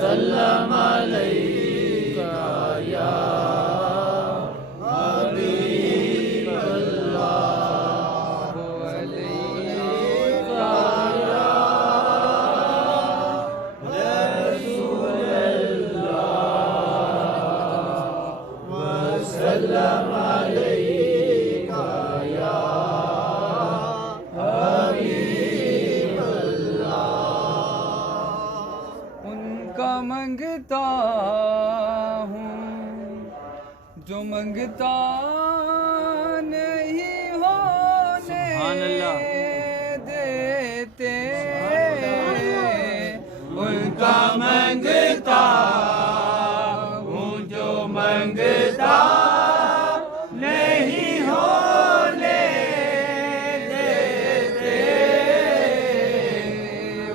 वसल्लम अलैका या हबीब अल्लाह अलैका या रसूल अल्लाह वसल्लम अलैका या हबीब अल्लाह। उनका मंगता हूँ जो मंगता नहीं होने देते, उनका मंगता हूँ जो मंगता नहीं होने देते,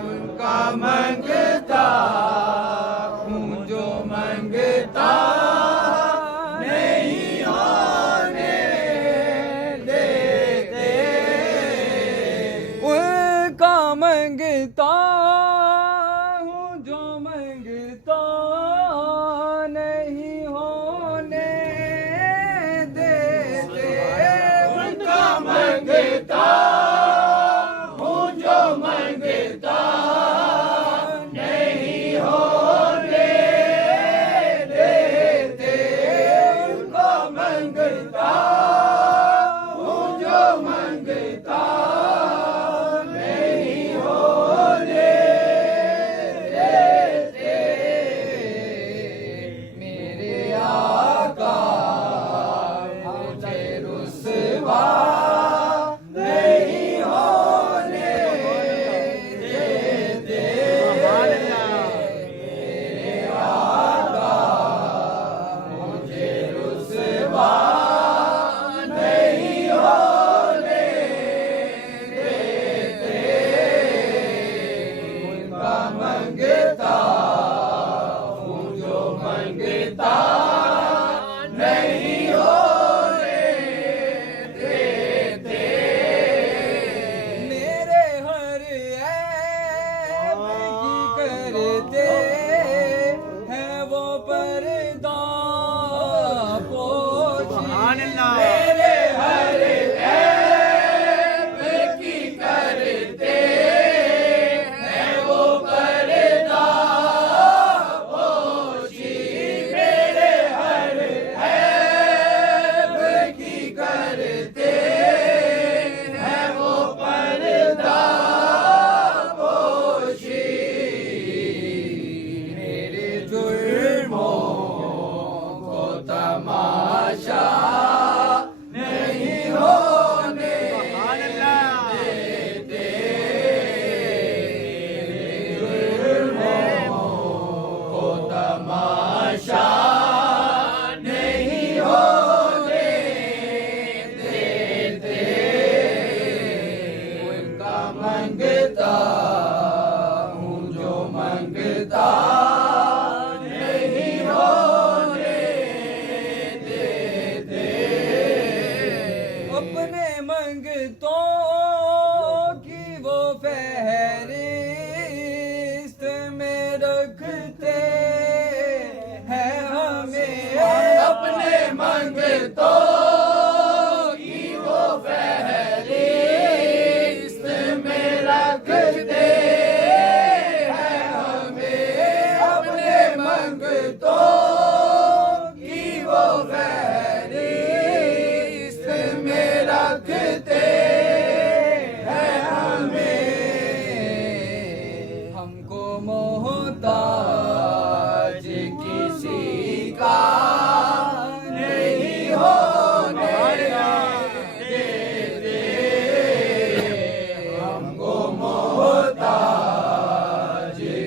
उनका मंगता हूँ जो मंगता नहीं होने देते, उनका मंगता हूँ जो मंगता नहीं होने देते, उनका मंगता हूँ जो मंगता नहीं होने देते, उनका मंगता हूँ जो मंगता नहीं होने देते, मेरे आका मुझे रुसवा नहीं होने देते, मेरे आका मुझे रुसवा नहीं होने देते, उनका मंगता हूँ जो मंगता नहीं होने देते, मेरे हर ऐब की करते हैं वो पर्दा पोशी, मेरे हर ऐब की करते हैं वो पर्दा पोशी, मेरे हर ऐब की करते हैं वो पर्दा पोशी, मेरे जुर्मों को तमाशा नहीं होने देते, जुर्मों को तमाशा नहीं होने देते, उनका मंगता हूँ जो मंगता नहीं होने देते, अपने मंगतों की वो फहरिस्त में रखते हैं हमें, अपने मंगतों की वो फहरिस्त में रखते हैं हमें, अपने मंगतों की वो फहरिस्त में रखते हैं हमें, हमको मोहताज किसी का नहीं होने देते, हमको मोहताज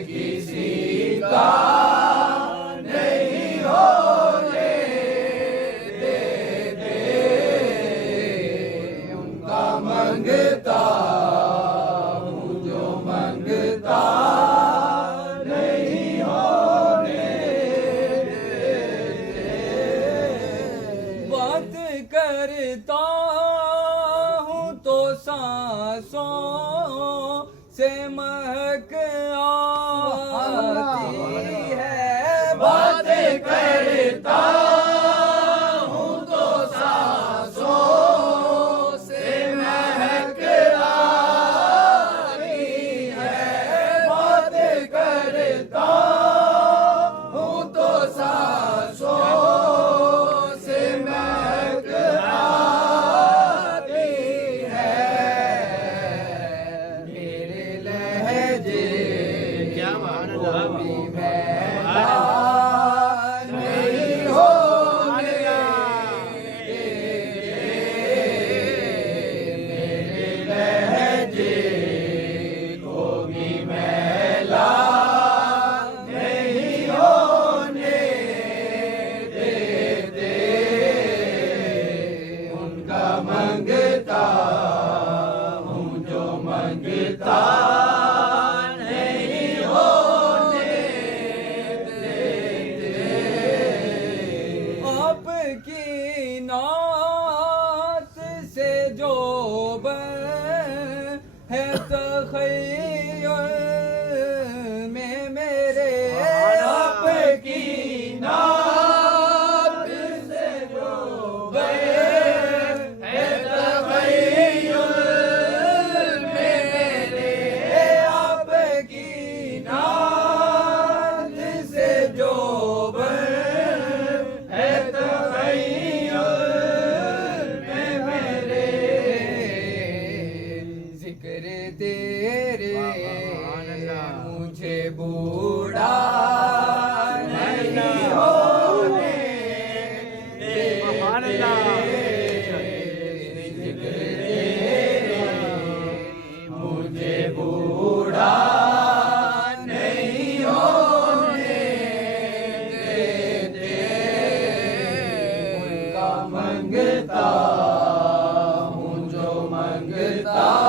किसी का नहीं होने देते, उनका मंगता हूँ जो मंगता नहीं भी मैला नहीं होने मेरे लहजे को भी मैला नहीं होने देते उनका मंगता हूँ जो मंगता नहीं होने देते आपकी नात से जो है तखय्युल में मेरे आपकी नात से जो है तखय्युल में मेरे आपकी नात से जो है तखय्युल में मेरे जिक्र तेरे मुझे बूढ़ा नहीं होने मुझे बूढ़ा नहीं होने देते उनका मंगता हूँ जो मंगता